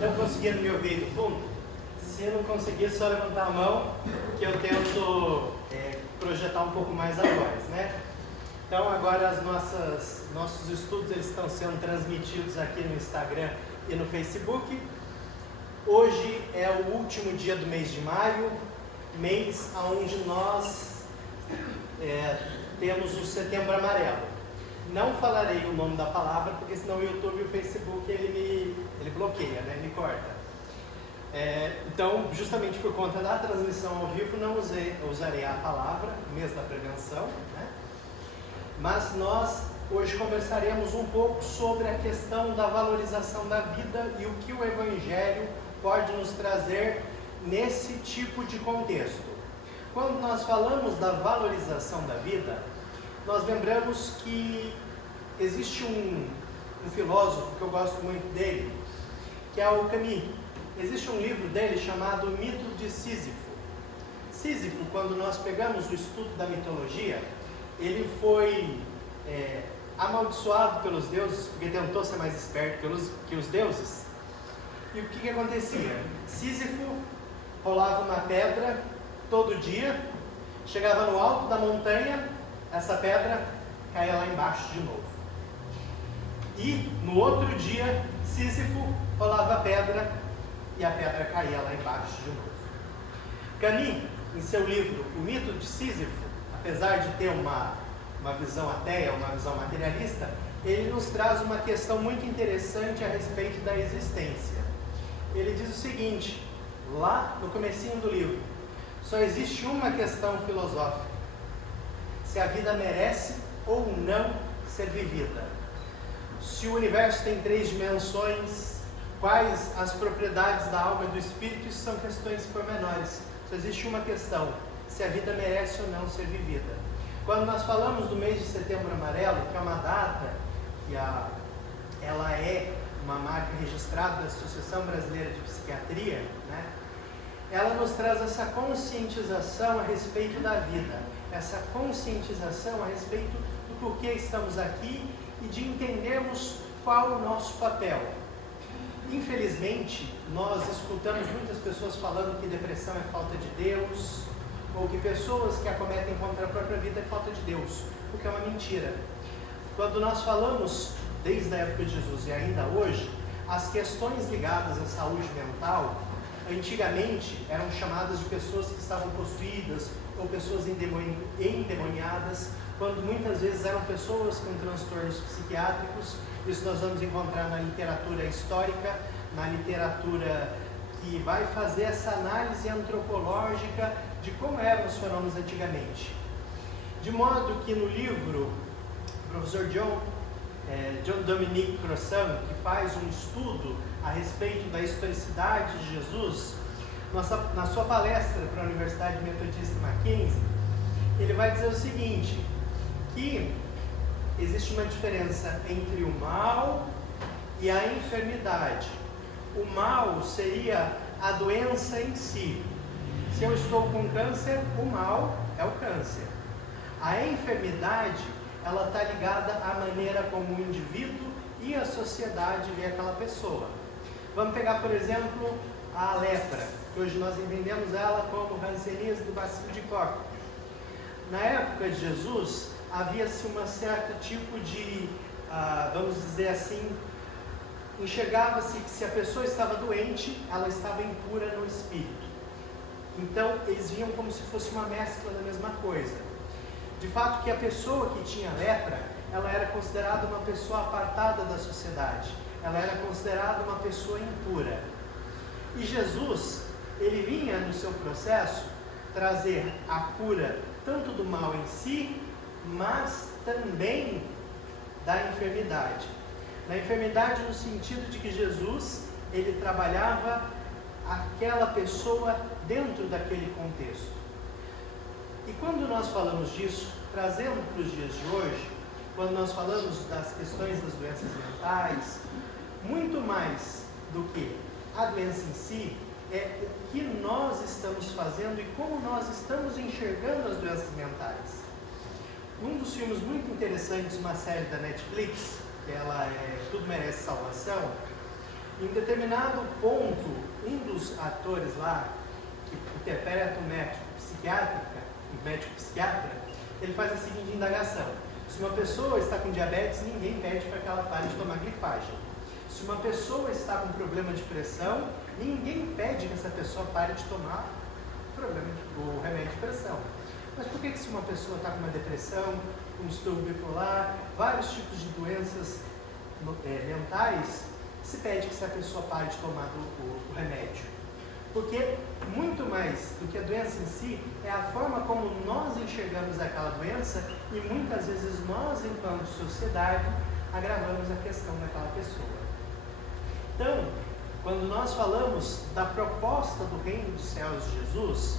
Estão conseguindo me ouvir do fundo? Se não conseguir, é só levantar a mão que eu tento projetar um pouco mais a voz, né? Então agora nossos estudos eles estão sendo transmitidos aqui no Instagram e no Facebook. Hoje é o último dia do mês de maio, mês onde nós temos o Setembro Amarelo. Não falarei o nome da palavra, porque senão o YouTube e o Facebook ele bloqueia, né? Me corta. Então, justamente por conta da transmissão ao vivo, não usarei a palavra, mês da prevenção, né? Mas nós hoje conversaremos um pouco sobre a questão da valorização da vida e o que o Evangelho pode nos trazer nesse tipo de contexto. Quando nós falamos da valorização da vida, nós lembramos que existe um filósofo que eu gosto muito dele, que é o Camus. Existe um livro dele chamado O Mito de Sísifo. Sísifo, quando nós pegamos o estudo da mitologia, ele foi amaldiçoado pelos deuses, porque tentou ser mais esperto que os deuses. E o que acontecia? Sísifo rolava uma pedra todo dia, chegava no alto da montanha, essa pedra caía lá embaixo de novo. E no outro dia, Sísifo rolava a pedra e a pedra caía lá embaixo de novo. Camus, em seu livro O Mito de Sísifo, apesar de ter uma visão ateia, uma visão materialista, ele nos traz uma questão muito interessante a respeito da existência. Ele diz o seguinte, lá no comecinho do livro: só existe uma questão filosófica: se a vida merece ou não ser vivida. Se o universo tem 3 dimensões, quais as propriedades da alma e do espírito, isso são questões pormenores. Só existe uma questão: se a vida merece ou não ser vivida. Quando nós falamos do mês de Setembro Amarelo, que é uma data que ela é uma marca registrada da Associação Brasileira de Psiquiatria, né? Ela nos traz essa conscientização a respeito da vida, essa conscientização a respeito do porquê estamos aqui e de entendermos qual o nosso papel. Infelizmente, nós escutamos muitas pessoas falando que depressão é falta de Deus, ou que pessoas que acometem contra a própria vida é falta de Deus, o que é uma mentira. Quando nós falamos, desde a época de Jesus e ainda hoje, as questões ligadas à saúde mental, antigamente eram chamadas de pessoas que estavam possuídas ou pessoas endemoniadas, quando muitas vezes eram pessoas com transtornos psiquiátricos. Isso nós vamos encontrar na literatura histórica, na literatura que vai fazer essa análise antropológica de como eram os fenômenos antigamente. De modo que no livro, o professor John Dominique Crossan, que faz um estudo a respeito da historicidade de Jesus, na sua palestra para a Universidade Metodista Mackenzie, ele vai dizer o seguinte, que existe uma diferença entre o mal e a enfermidade. O mal seria a doença em si. Se eu estou com câncer, o mal é o câncer. A enfermidade, ela está ligada à maneira como o indivíduo e a sociedade vê aquela pessoa. Vamos pegar, por exemplo, a lepra, que hoje nós entendemos ela como hanseníase do bacilo de Koch. Na época de Jesus, havia-se um certo tipo de, vamos dizer assim, enxergava-se que se a pessoa estava doente, ela estava impura no espírito. Então, eles viam como se fosse uma mescla da mesma coisa. De fato, que a pessoa que tinha lepra, ela era considerada uma pessoa apartada da sociedade. Ela era considerada uma pessoa impura. E Jesus, ele vinha no seu processo trazer a cura tanto do mal em si, mas também da enfermidade. Na enfermidade no sentido de que Jesus, ele trabalhava aquela pessoa dentro daquele contexto. E quando nós falamos disso, trazendo para os dias de hoje, quando nós falamos das questões das doenças mentais, muito mais do que a doença em si, é o que nós estamos fazendo e como nós estamos enxergando as doenças mentais. Um dos filmes muito interessantes, uma série da Netflix, que ela é Tudo Merece Salvação, Em determinado ponto, um dos atores lá, que interpreta o médico psiquiatra, ele faz a seguinte indagação: se uma pessoa está com diabetes, ninguém pede para que ela pare de tomar glifagem. Se uma pessoa está com problema de pressão, ninguém pede que essa pessoa pare de tomar o remédio de pressão. Mas por que se uma pessoa está com uma depressão, um distúrbio bipolar, vários tipos de doenças mentais, se pede que essa pessoa pare de tomar o remédio? Porque muito mais do que a doença em si, é a forma como nós enxergamos aquela doença, e muitas vezes nós, enquanto sociedade, agravamos a questão daquela pessoa. Então, quando nós falamos da proposta do reino dos céus de Jesus,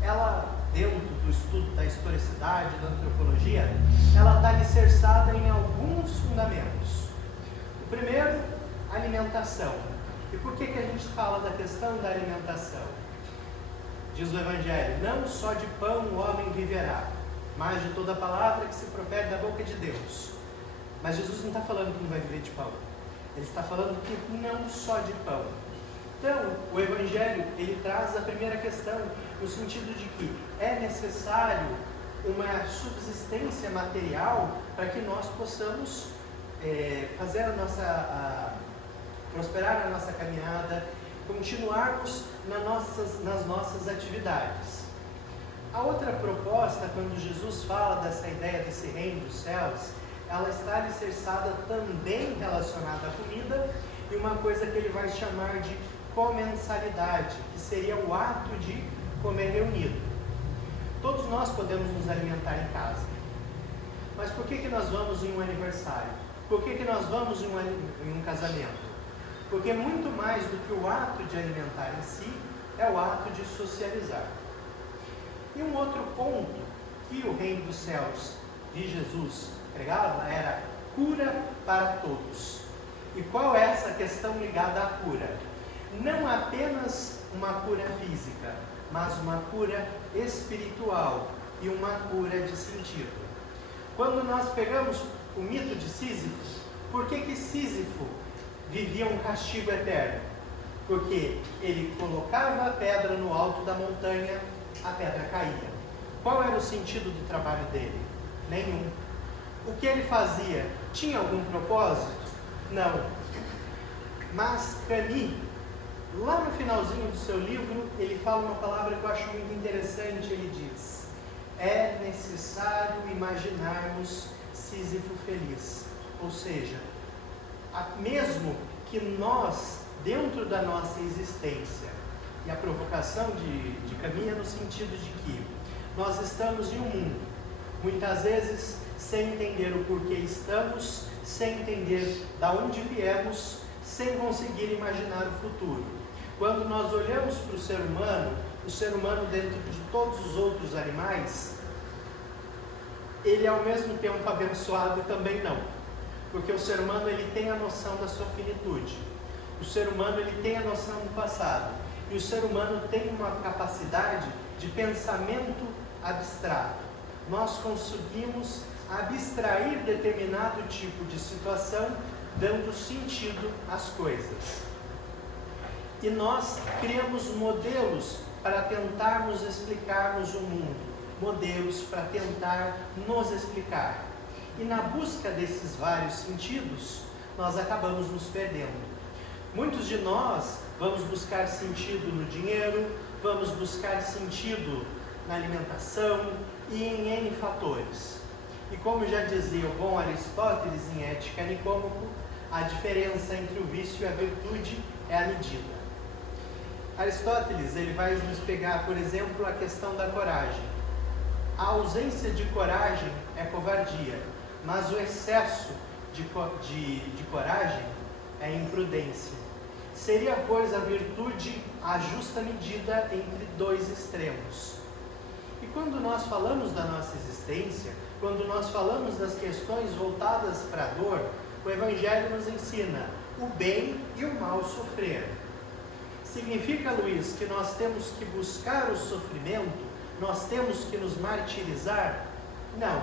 ela, dentro do estudo da historicidade, da antropologia, ela está alicerçada em alguns fundamentos. O primeiro, alimentação. E por que a gente fala da questão da alimentação? Diz o Evangelho: não só de pão o homem viverá, mas de toda palavra que se profere da boca de Deus. Mas Jesus não está falando que não vai viver de pão. Ele está falando que não só de pão. Então, o Evangelho, ele traz a primeira questão, no sentido de que é necessário uma subsistência material para que nós possamos fazer prosperar a nossa caminhada, continuarmos nas nossas atividades. A outra proposta, quando Jesus fala dessa ideia desse reino dos céus, ela está alicerçada também relacionada à comida, e uma coisa que ele vai chamar de comensalidade, que seria o ato de comer reunido. Todos nós podemos nos alimentar em casa, mas por que nós vamos em um aniversário? Por que nós vamos em um casamento? Porque muito mais do que o ato de alimentar em si, é o ato de socializar. E um outro ponto que o reino dos céus de Jesus pregava era cura para todos. E qual é essa questão ligada à cura? Não apenas uma cura física, mas uma cura espiritual e uma cura de sentido. Quando nós pegamos o mito de Sísifo, por que Sísifo vivia um castigo eterno? Porque ele colocava a pedra no alto da montanha, a pedra caía. Qual era o sentido do trabalho dele? Nenhum. O que ele fazia tinha algum propósito? Não. Mas Camus, lá no finalzinho do seu livro, ele fala uma palavra que eu acho muito interessante. Ele diz: é necessário imaginarmos Sísifo feliz. Ou seja, mesmo que nós, dentro da nossa existência, e a provocação de Camus é no sentido de que nós estamos em um mundo, muitas vezes sem entender o porquê estamos, sem entender de onde viemos, sem conseguir imaginar o futuro. Quando nós olhamos para o ser humano dentro de todos os outros animais, ele é ao mesmo tempo abençoado e também não. Porque o ser humano, ele tem a noção da sua finitude. O ser humano, ele tem a noção do passado. E o ser humano tem uma capacidade de pensamento abstrato. Nós conseguimos abstrair determinado tipo de situação, dando sentido às coisas. E nós criamos modelos para tentarmos explicarmos o mundo. Modelos para tentar nos explicar. E na busca desses vários sentidos, nós acabamos nos perdendo. Muitos de nós vamos buscar sentido no dinheiro, vamos buscar sentido na alimentação e em N fatores. E como já dizia o bom Aristóteles em Ética Nicômaco, a diferença entre o vício e a virtude é a medida. Aristóteles, ele vai nos pegar, por exemplo, a questão da coragem. A ausência de coragem é covardia, mas o excesso de coragem é imprudência. Seria, pois, a virtude a justa medida entre dois extremos. E quando nós falamos da nossa existência, quando nós falamos das questões voltadas para a dor, o Evangelho nos ensina o bem e o mal sofrer. Significa, Luiz, que nós temos que buscar o sofrimento? Nós temos que nos martirizar? Não,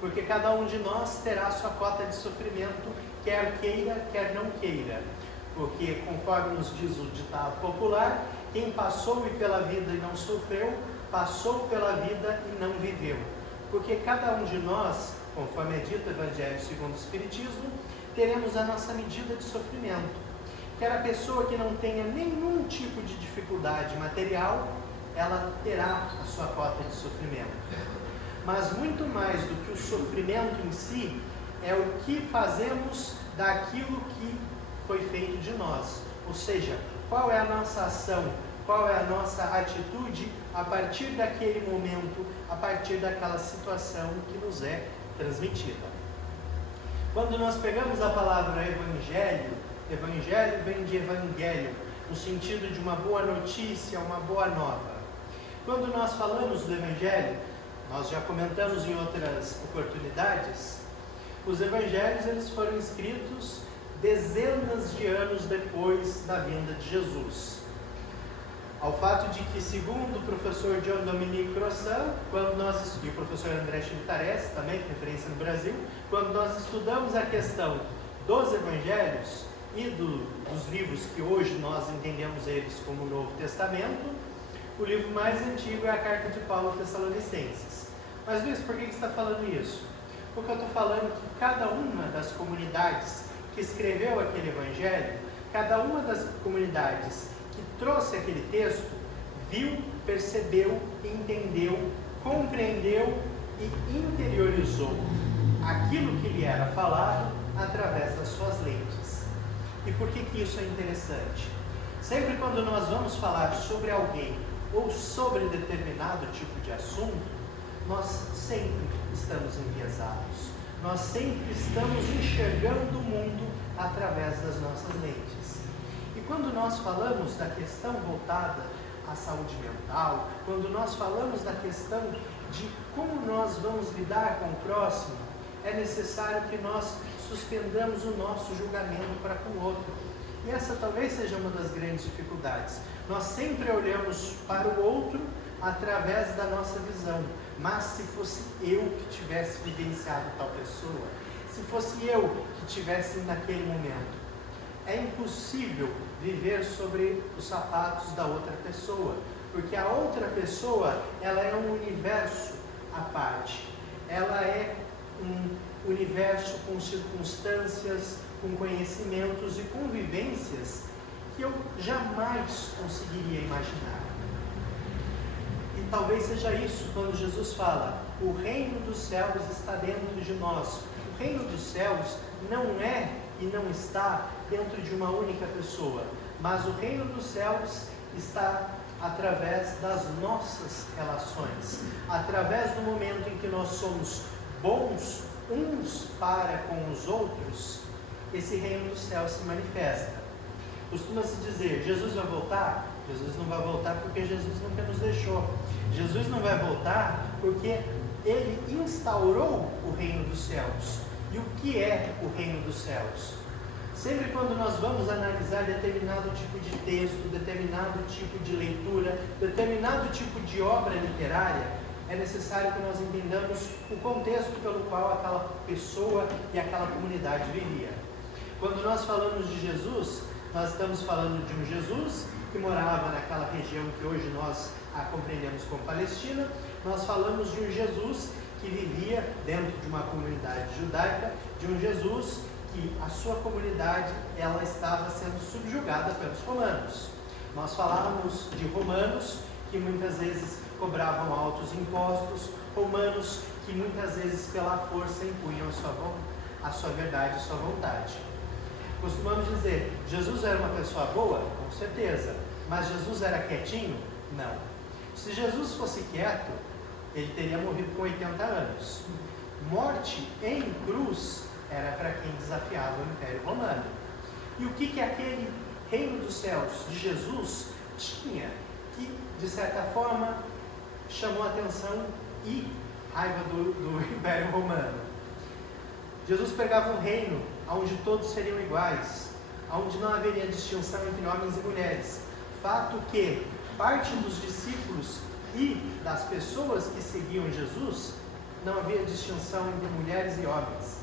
porque cada um de nós terá sua cota de sofrimento, quer queira, quer não queira. Porque, conforme nos diz o ditado popular, quem passou pela vida e não sofreu, passou pela vida e não viveu. Porque cada um de nós, conforme é dito no Evangelho segundo o Espiritismo, teremos a nossa medida de sofrimento. Quer a pessoa que não tenha nenhum tipo de dificuldade material, ela terá a sua cota de sofrimento. Mas muito mais do que o sofrimento em si, é o que fazemos daquilo que foi feito de nós. Ou seja, qual é a nossa ação, qual é a nossa atitude a partir daquele momento, a partir daquela situação que nos é transmitida. Quando nós pegamos a palavra evangelho, evangelho vem de evangelho, no sentido de uma boa notícia, uma boa nova. Quando nós falamos do evangelho, nós já comentamos em outras oportunidades, os evangelhos eles foram escritos dezenas de anos depois da vinda de Jesus. Ao fato de que, segundo o professor John Dominique Crossan, e o professor André Chivitares, também referência no Brasil, quando nós estudamos a questão dos evangelhos e dos livros que hoje nós entendemos eles como o Novo Testamento, o livro mais antigo é a Carta de Paulo aos Tessalonicenses. Mas Luiz, por que você está falando isso? Porque eu estou falando que cada uma das comunidades que escreveu aquele evangelho, cada uma das comunidades que trouxe aquele texto, viu, percebeu, entendeu, compreendeu e interiorizou aquilo que lhe era falado através das suas lentes. E por que isso é interessante? Sempre quando nós vamos falar sobre alguém ou sobre determinado tipo de assunto, nós sempre estamos enviesados. Nós sempre estamos enxergando o mundo através das nossas lentes. E quando nós falamos da questão voltada à saúde mental, quando nós falamos da questão de como nós vamos lidar com o próximo, é necessário que nós suspendamos o nosso julgamento para com o outro. E essa talvez seja uma das grandes dificuldades. Nós sempre olhamos para o outro através da nossa visão. Mas se fosse eu que tivesse vivenciado tal pessoa, se fosse eu que tivesse naquele momento, é impossível viver sobre os sapatos da outra pessoa, porque a outra pessoa, ela é um universo à parte. Ela é um universo com circunstâncias, com conhecimentos e convivências que eu jamais conseguiria imaginar. E talvez seja isso quando Jesus fala: o reino dos céus está dentro de nós. O reino dos céus não é e não está dentro de uma única pessoa, mas o reino dos céus está através das nossas relações, através do momento em que nós somos bons uns para com os outros. Esse reino dos céus se manifesta. Costuma-se dizer: Jesus vai voltar? Jesus não vai voltar porque Jesus nunca nos deixou. Jesus não vai voltar porque Ele instaurou o reino dos céus. E o que é o reino dos céus? Sempre quando nós vamos analisar determinado tipo de texto, determinado tipo de leitura, determinado tipo de obra literária, é necessário que nós entendamos o contexto pelo qual aquela pessoa e aquela comunidade vivia. Quando nós falamos de Jesus, nós estamos falando de um Jesus que morava naquela região que hoje nós a compreendemos como Palestina. Nós falamos de um Jesus que vivia dentro de uma comunidade judaica, de um Jesus que a sua comunidade ela estava sendo subjugada pelos romanos. Nós falávamos de romanos que muitas vezes cobravam altos impostos, romanos que muitas vezes pela força impunham a sua verdade, a sua vontade. Costumamos dizer: Jesus era uma pessoa boa? Com certeza. Mas Jesus era quietinho? Não. Se Jesus fosse quieto, ele teria morrido com 80 anos. Morte em cruz era para quem desafiava o Império Romano. E o que aquele reino dos céus de Jesus tinha que, de certa forma, chamou a atenção e raiva do Império Romano? Jesus pegava um reino onde todos seriam iguais, onde não haveria distinção entre homens e mulheres. Fato que parte dos discípulos e das pessoas que seguiam Jesus, não havia distinção entre mulheres e homens.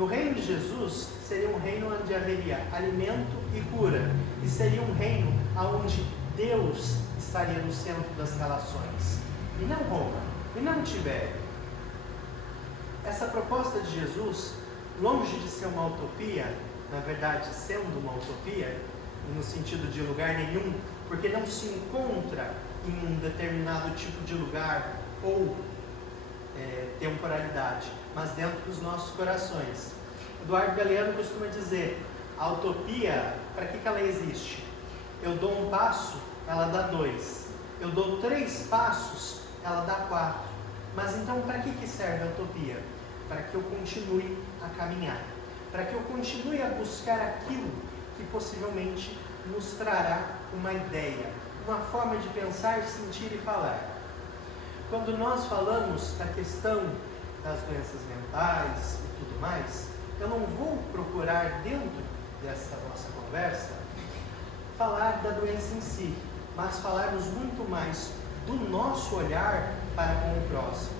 No reino de Jesus, seria um reino onde haveria alimento e cura. E seria um reino onde Deus estaria no centro das relações. E não Roma, e não Tibério. Essa proposta de Jesus, longe de ser uma utopia, na verdade sendo uma utopia, no sentido de lugar nenhum, porque não se encontra em um determinado tipo de lugar ou temporalidade, mas dentro dos nossos corações. Eduardo Galeano costuma dizer, a utopia, para que ela existe? Eu dou um passo, ela dá 2. Eu dou 3 passos, ela dá 4. Mas então para que serve a utopia? Para que eu continue a caminhar, para que eu continue a buscar aquilo que possivelmente nos trará uma ideia, uma forma de pensar, sentir e falar. Quando nós falamos da questão das doenças mentais e tudo mais, eu não vou procurar dentro dessa nossa conversa falar da doença em si, mas falarmos muito mais do nosso olhar para com o próximo.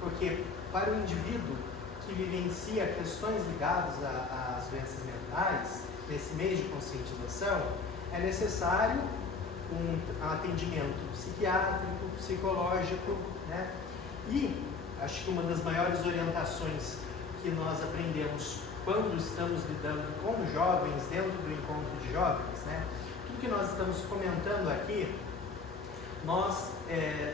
Porque para o indivíduo que vivencia questões ligadas às doenças mentais, nesse mês de conscientização, é necessário um atendimento psiquiátrico, psicológico, né? E acho que uma das maiores orientações que nós aprendemos quando estamos lidando com jovens, dentro do encontro de jovens, né? Tudo que nós estamos comentando aqui, nós,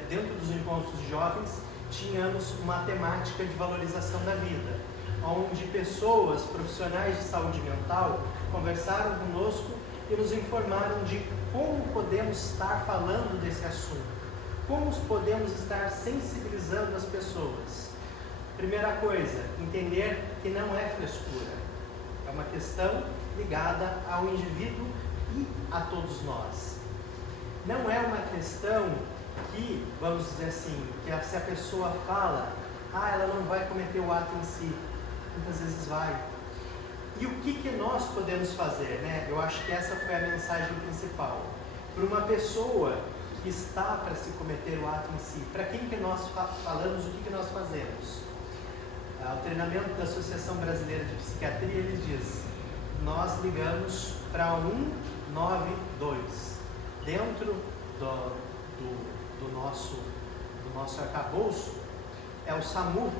dentro dos encontros de jovens, tínhamos uma temática de valorização da vida, onde pessoas, profissionais de saúde mental, conversaram conosco e nos informaram de como podemos estar falando desse assunto, como podemos estar sensibilizando as pessoas. Primeira coisa, entender que não é frescura, é uma questão ligada ao indivíduo e a todos nós. Não é uma questão que, vamos dizer assim, que se a pessoa fala, ela não vai cometer o ato em si, muitas vezes vai. E o que nós podemos fazer, né? Eu acho que essa foi a mensagem principal. Para uma pessoa que está para se cometer o ato em si, para quem que nós falamos, o que nós fazemos? O treinamento da Associação Brasileira de Psiquiatria, ele diz, nós ligamos para 192. Dentro do nosso arcabouço, é o SAMU,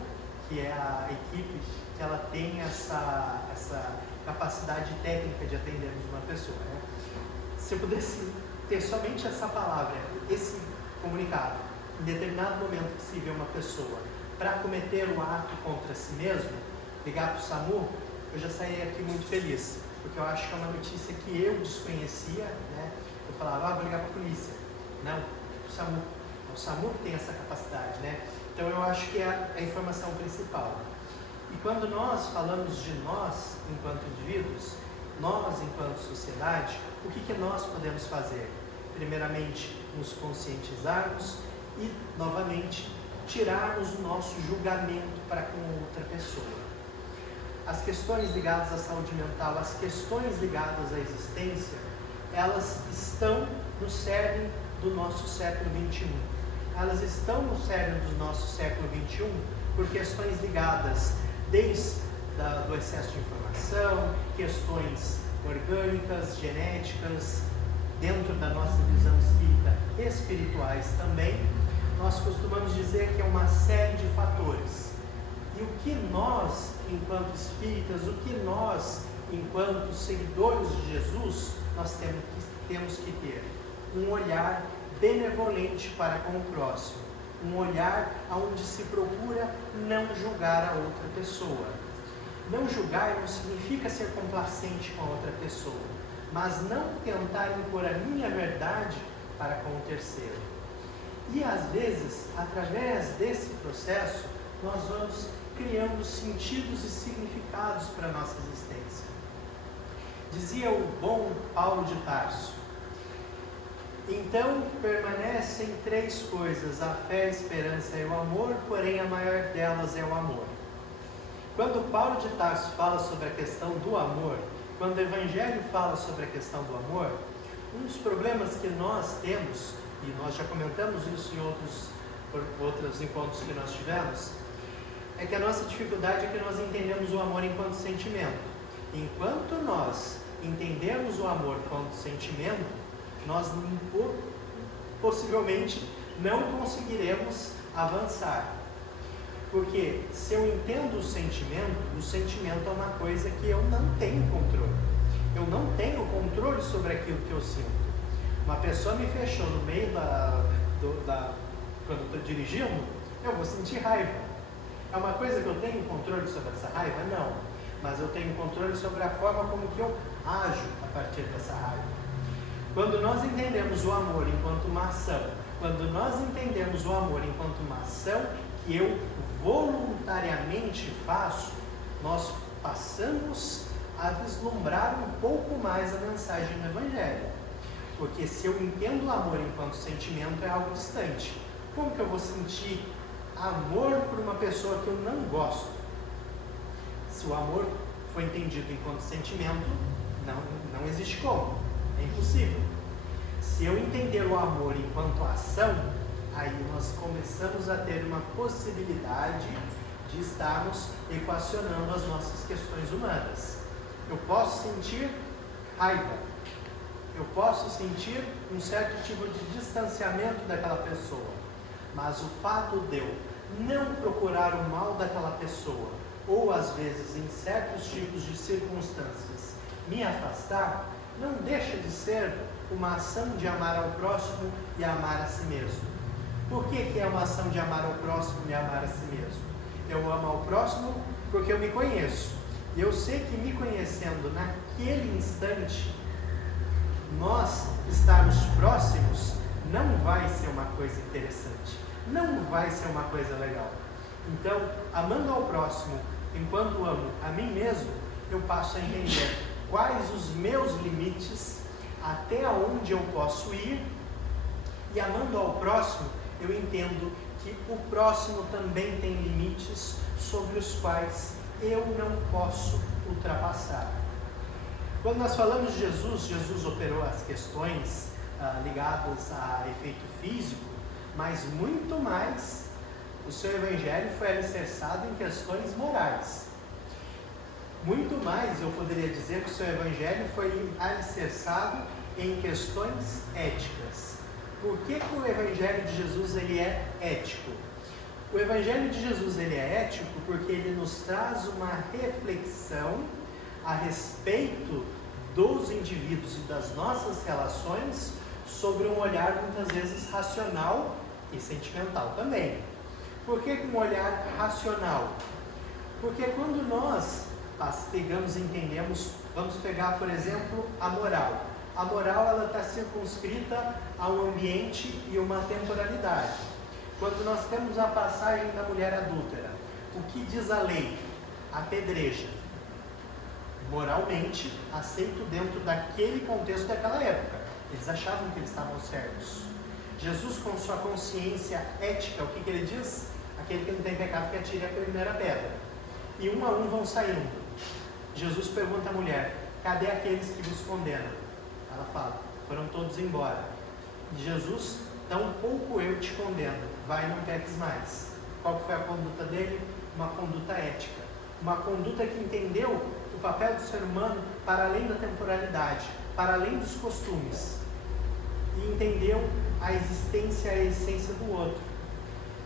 que é a equipe que ela tem essa capacidade técnica de atendermos uma pessoa, né? Se eu pudesse ter somente essa palavra, esse comunicado, em determinado momento que se vê uma pessoa para cometer um ato contra si mesmo, ligar para o SAMU, eu já saí aqui muito feliz, porque eu acho que é uma notícia que eu desconhecia, né? Eu falava, vou ligar para a polícia. Não, o SAMU. O SAMU tem essa capacidade, né? Então eu acho que é a informação principal. E quando nós falamos de nós, enquanto indivíduos, nós enquanto sociedade, o que nós podemos fazer? Primeiramente, nos conscientizarmos e, novamente, tirarmos o nosso julgamento para com outra pessoa. As questões ligadas à saúde mental, as questões ligadas à existência, elas estão no cerne do nosso século XXI. Elas estão no cerne do nosso século XXI por questões ligadas desde do excesso de informação, questões orgânicas, genéticas, dentro da nossa visão espírita, espirituais também. Nós costumamos dizer que é uma série de fatores. E o que nós, enquanto espíritas, o que nós, enquanto seguidores de Jesus, nós temos que ter um olhar benevolente para com o próximo, um olhar onde se procura não julgar a outra pessoa. Não julgar não significa ser complacente com a outra pessoa, mas não tentar impor a minha verdade para com o terceiro. E às vezes, através desse processo, nós vamos criando sentidos e significados para a nossa existência. Dizia o bom Paulo de Tarso, então permanecem 3 coisas, a fé, a esperança e o amor, porém a maior delas é o amor. Quando Paulo de Tarso fala sobre a questão do amor, quando o Evangelho fala sobre a questão do amor, um dos problemas que nós temos, e nós já comentamos isso em outros encontros que nós tivemos, é que a nossa dificuldade é que nós entendemos o amor enquanto sentimento. Enquanto nós entendemos o amor enquanto sentimento, nós possivelmente não conseguiremos avançar. Porque se eu entendo o sentimento é uma coisa que eu não tenho controle. Eu não tenho controle sobre aquilo que eu sinto. Uma pessoa me fechou no meio quando eu estou dirigindo, eu vou sentir raiva. É uma coisa que eu tenho controle sobre essa raiva? Não. Mas eu tenho controle sobre a forma como que eu ajo a partir dessa raiva. Quando nós entendemos o amor enquanto uma ação, quando nós entendemos o amor enquanto uma ação que eu voluntariamente faço, nós passamos a vislumbrar um pouco mais a mensagem do Evangelho. Porque se eu entendo o amor enquanto sentimento, é algo distante. Como que eu vou sentir amor por uma pessoa que eu não gosto? Se o amor foi entendido enquanto sentimento, não existe como. É impossível. Se eu entender o amor enquanto ação, aí nós começamos a ter uma possibilidade de estarmos equacionando as nossas questões humanas. Eu posso sentir raiva, eu posso sentir um certo tipo de distanciamento daquela pessoa, mas o fato de eu não procurar o mal daquela pessoa, ou às vezes em certos tipos de circunstâncias me afastar, não deixa de ser uma ação de amar ao próximo e amar a si mesmo. Por que é uma ação de amar ao próximo e amar a si mesmo? Eu amo ao próximo porque eu me conheço. E eu sei que me conhecendo naquele instante, nós estarmos próximos não vai ser uma coisa interessante. Não vai ser uma coisa legal. Então, amando ao próximo enquanto amo a mim mesmo, eu passo a entender quais os meus limites, até onde eu posso ir, e amando ao próximo, eu entendo que o próximo também tem limites sobre os quais eu não posso ultrapassar. Quando nós falamos de Jesus operou as questões ligadas a efeito físico, mas muito mais, o seu evangelho foi alicerçado em questões morais. Muito mais, eu poderia dizer que o seu evangelho foi alicerçado em questões éticas. Por que o evangelho de Jesus ele é ético? O evangelho de Jesus ele é ético porque ele nos traz uma reflexão a respeito dos indivíduos e das nossas relações sobre um olhar muitas vezes racional e sentimental também. Por que um olhar racional? Porque quando nós pegamos e entendemos, vamos pegar por exemplo a moral. A moral ela está circunscrita a um ambiente e uma temporalidade. Quando nós temos a passagem da mulher adúltera, o que diz a lei? Apedreja. Moralmente aceito dentro daquele contexto daquela época. Eles achavam que eles estavam certos. Jesus, com sua consciência ética, o que ele diz? Aquele que não tem pecado que atire a primeira pedra. E um a um vão saindo. Jesus pergunta à mulher: cadê aqueles que vos condenam? Ela fala: foram todos embora. E Jesus: tampouco eu te condeno, vai e não peques mais. Qual foi a conduta dele? Uma conduta ética. Uma conduta que entendeu o papel do ser humano para além da temporalidade, para além dos costumes. E entendeu a existência e a essência do outro.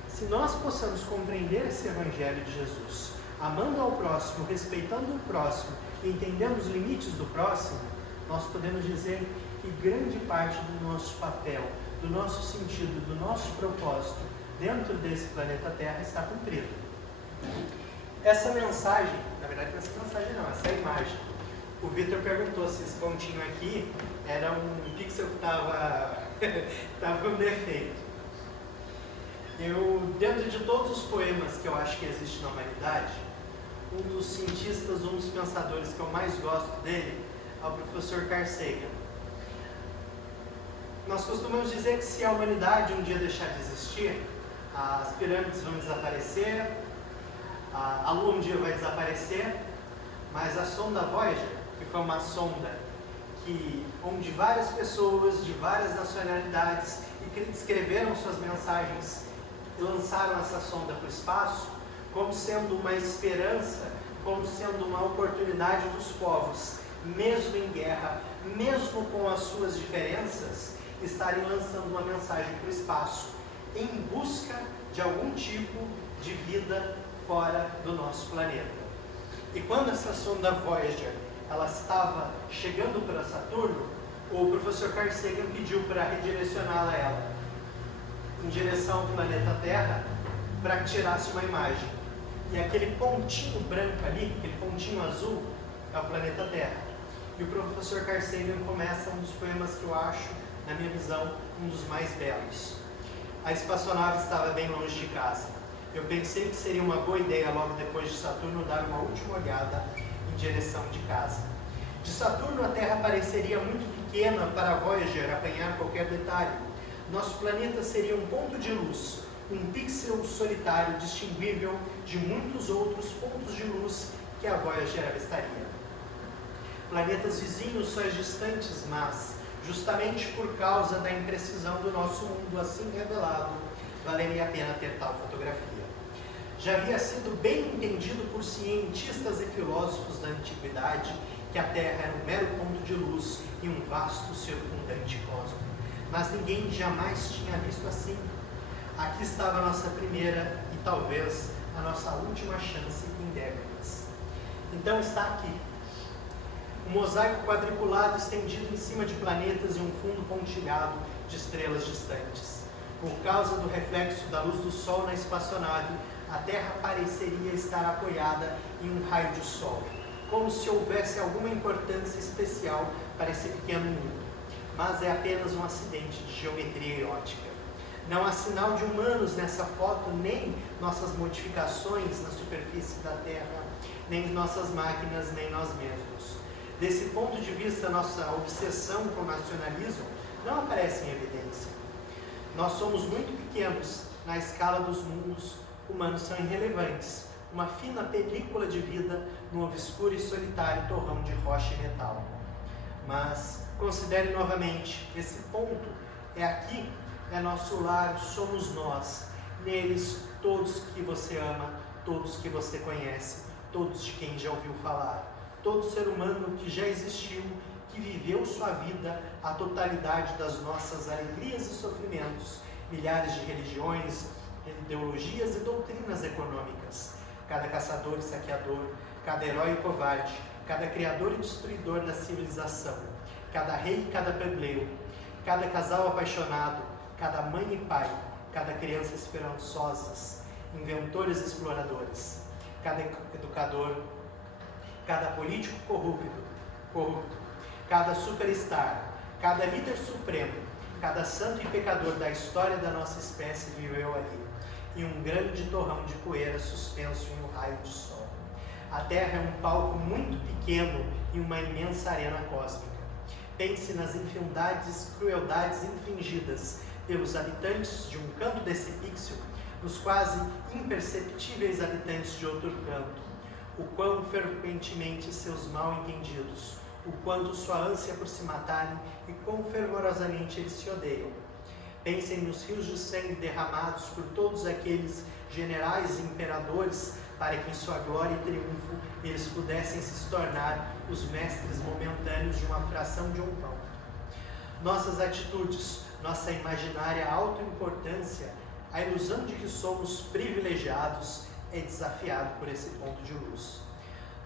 Se nós possamos compreender esse evangelho de Jesus, amando ao próximo, respeitando o próximo, e entendendo os limites do próximo, nós podemos dizer que grande parte do nosso papel, do nosso sentido, do nosso propósito dentro desse planeta Terra está cumprido. Essa mensagem, na verdade não é essa mensagem não, essa imagem. O Vitor perguntou se esse pontinho aqui era um pixel que estava com defeito. Dentro de todos os poemas que eu acho que existem na humanidade, um dos cientistas, um dos pensadores que eu mais gosto dele é o professor Carl Sagan. Nós costumamos dizer que se a humanidade um dia deixar de existir, as pirâmides vão desaparecer, a Lua um dia vai desaparecer, mas a sonda Voyager, que foi uma sonda onde várias pessoas de várias nacionalidades escreveram suas mensagens e lançaram essa sonda para o espaço, como sendo uma esperança, como sendo uma oportunidade dos povos, mesmo em guerra, mesmo com as suas diferenças, estarem lançando uma mensagem para o espaço, em busca de algum tipo de vida fora do nosso planeta. E quando essa sonda Voyager ela estava chegando para Saturno, o professor Carl Sagan pediu para redirecioná-la em direção ao planeta Terra, para que tirasse uma imagem. E aquele pontinho branco ali, aquele pontinho azul, é o planeta Terra. E o professor Carl Sagan começa um dos poemas que eu acho, na minha visão, um dos mais belos. A espaçonave estava bem longe de casa. Eu pensei que seria uma boa ideia, logo depois de Saturno, dar uma última olhada em direção de casa. De Saturno, a Terra pareceria muito pequena para a Voyager apanhar qualquer detalhe. Nosso planeta seria um ponto de luz, um pixel solitário distinguível de muitos outros pontos de luz que a Voyager avistaria. Planetas vizinhos, sóis distantes, mas, justamente por causa da imprecisão do nosso mundo assim revelado, valeria a pena ter tal fotografia. Já havia sido bem entendido por cientistas e filósofos da antiguidade que a Terra era um mero ponto de luz em um vasto circundante cosmo. Mas ninguém jamais tinha visto assim. Aqui estava a nossa primeira e talvez a nossa última chance em décadas. Então está aqui. Um mosaico quadriculado estendido em cima de planetas e um fundo pontilhado de estrelas distantes. Por causa do reflexo da luz do Sol na espaçonave, a Terra pareceria estar apoiada em um raio de Sol, como se houvesse alguma importância especial para esse pequeno mundo. Mas é apenas um acidente de geometria e ótica. Não há sinal de humanos nessa foto, nem nossas modificações na superfície da Terra, nem nossas máquinas, nem nós mesmos. Desse ponto de vista, nossa obsessão com o nacionalismo não aparece em evidência. Nós somos muito pequenos na escala dos mundos, humanos são irrelevantes, uma fina película de vida num obscuro e solitário torrão de rocha e metal. Mas considere novamente, esse ponto é aqui, é nosso lar, somos nós, neles todos que você ama, todos que você conhece, todos de quem já ouviu falar, todo ser humano que já existiu, que viveu sua vida, a totalidade das nossas alegrias e sofrimentos, milhares de religiões, ideologias e doutrinas econômicas, cada caçador e saqueador, cada herói e covarde, cada criador e destruidor da civilização, cada rei e cada plebeu, cada casal apaixonado, cada mãe e pai, cada criança esperançosas, inventores e exploradores, cada educador, cada político corrupto, cada superstar, cada líder supremo, cada santo e pecador da história da nossa espécie viveu ali, em um grande torrão de poeira suspenso em um raio de sol. A Terra é um palco muito pequeno em uma imensa arena cósmica. Pense nas infinidades e crueldades infligidas pelos habitantes de um canto desse pixel, nos quase imperceptíveis habitantes de outro canto, o quão frequentemente seus mal-entendidos, o quanto sua ânsia por se matarem e quão fervorosamente eles se odeiam. Pensem nos rios de sangue derramados por todos aqueles generais e imperadores para que em sua glória e triunfo eles pudessem se tornar os mestres momentâneos de uma fração de um pão. Nossas atitudes, nossa imaginária autoimportância, a ilusão de que somos privilegiados é desafiado por esse ponto de luz.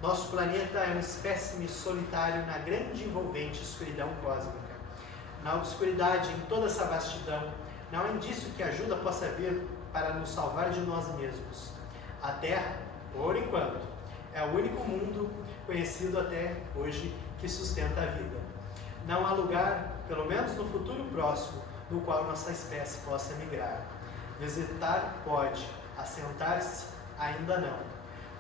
Nosso planeta é um espécime solitário na grande e envolvente escuridão cósmica. Na obscuridade, em toda essa vastidão, não há indício que a ajuda possa vir para nos salvar de nós mesmos. A Terra, por enquanto, é o único mundo conhecido até hoje que sustenta a vida. Não há lugar, pelo menos no futuro próximo, no qual nossa espécie possa migrar. Visitar pode, assentar-se ainda não.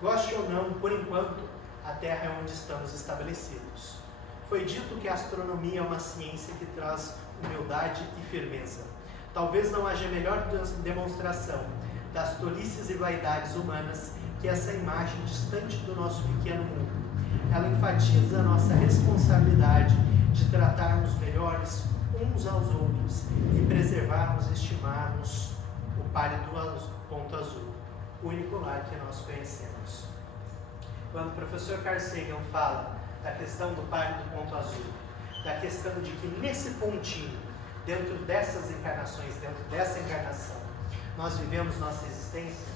Goste ou não, por enquanto, a Terra é onde estamos estabelecidos. Foi dito que a astronomia é uma ciência que traz humildade e firmeza. Talvez não haja melhor demonstração das tolices e vaidades humanas que essa imagem distante do nosso pequeno mundo. Ela enfatiza a nossa responsabilidade de tratarmos melhores uns aos outros e preservarmos e estimarmos o pálido ponto azul. único lar que nós conhecemos. Quando o professor Carl Sagan fala da questão do par do ponto azul, da questão de que nesse pontinho, dentro dessas encarnações, dentro dessa encarnação, nós vivemos nossa existência,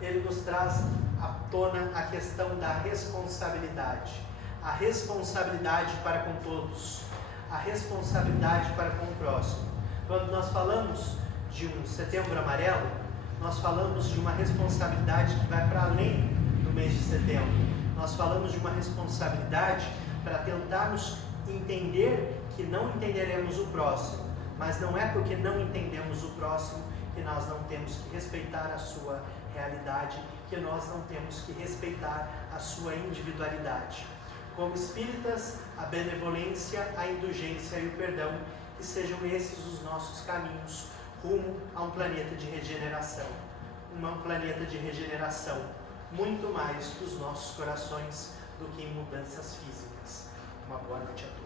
ele nos traz à tona a questão da responsabilidade. A responsabilidade para com todos, a responsabilidade para com o próximo. Quando nós falamos de um Setembro Amarelo, nós falamos de uma responsabilidade que vai para além do mês de setembro. Nós falamos de uma responsabilidade para tentarmos entender que não entenderemos o próximo, mas não é porque não entendemos o próximo que nós não temos que respeitar a sua realidade, que nós não temos que respeitar a sua individualidade. Como espíritas, a benevolência, a indulgência e o perdão, que sejam esses os nossos caminhos rumo a um planeta de regeneração. Um planeta de regeneração muito mais dos nossos corações do que em mudanças físicas. Uma boa noite a todos.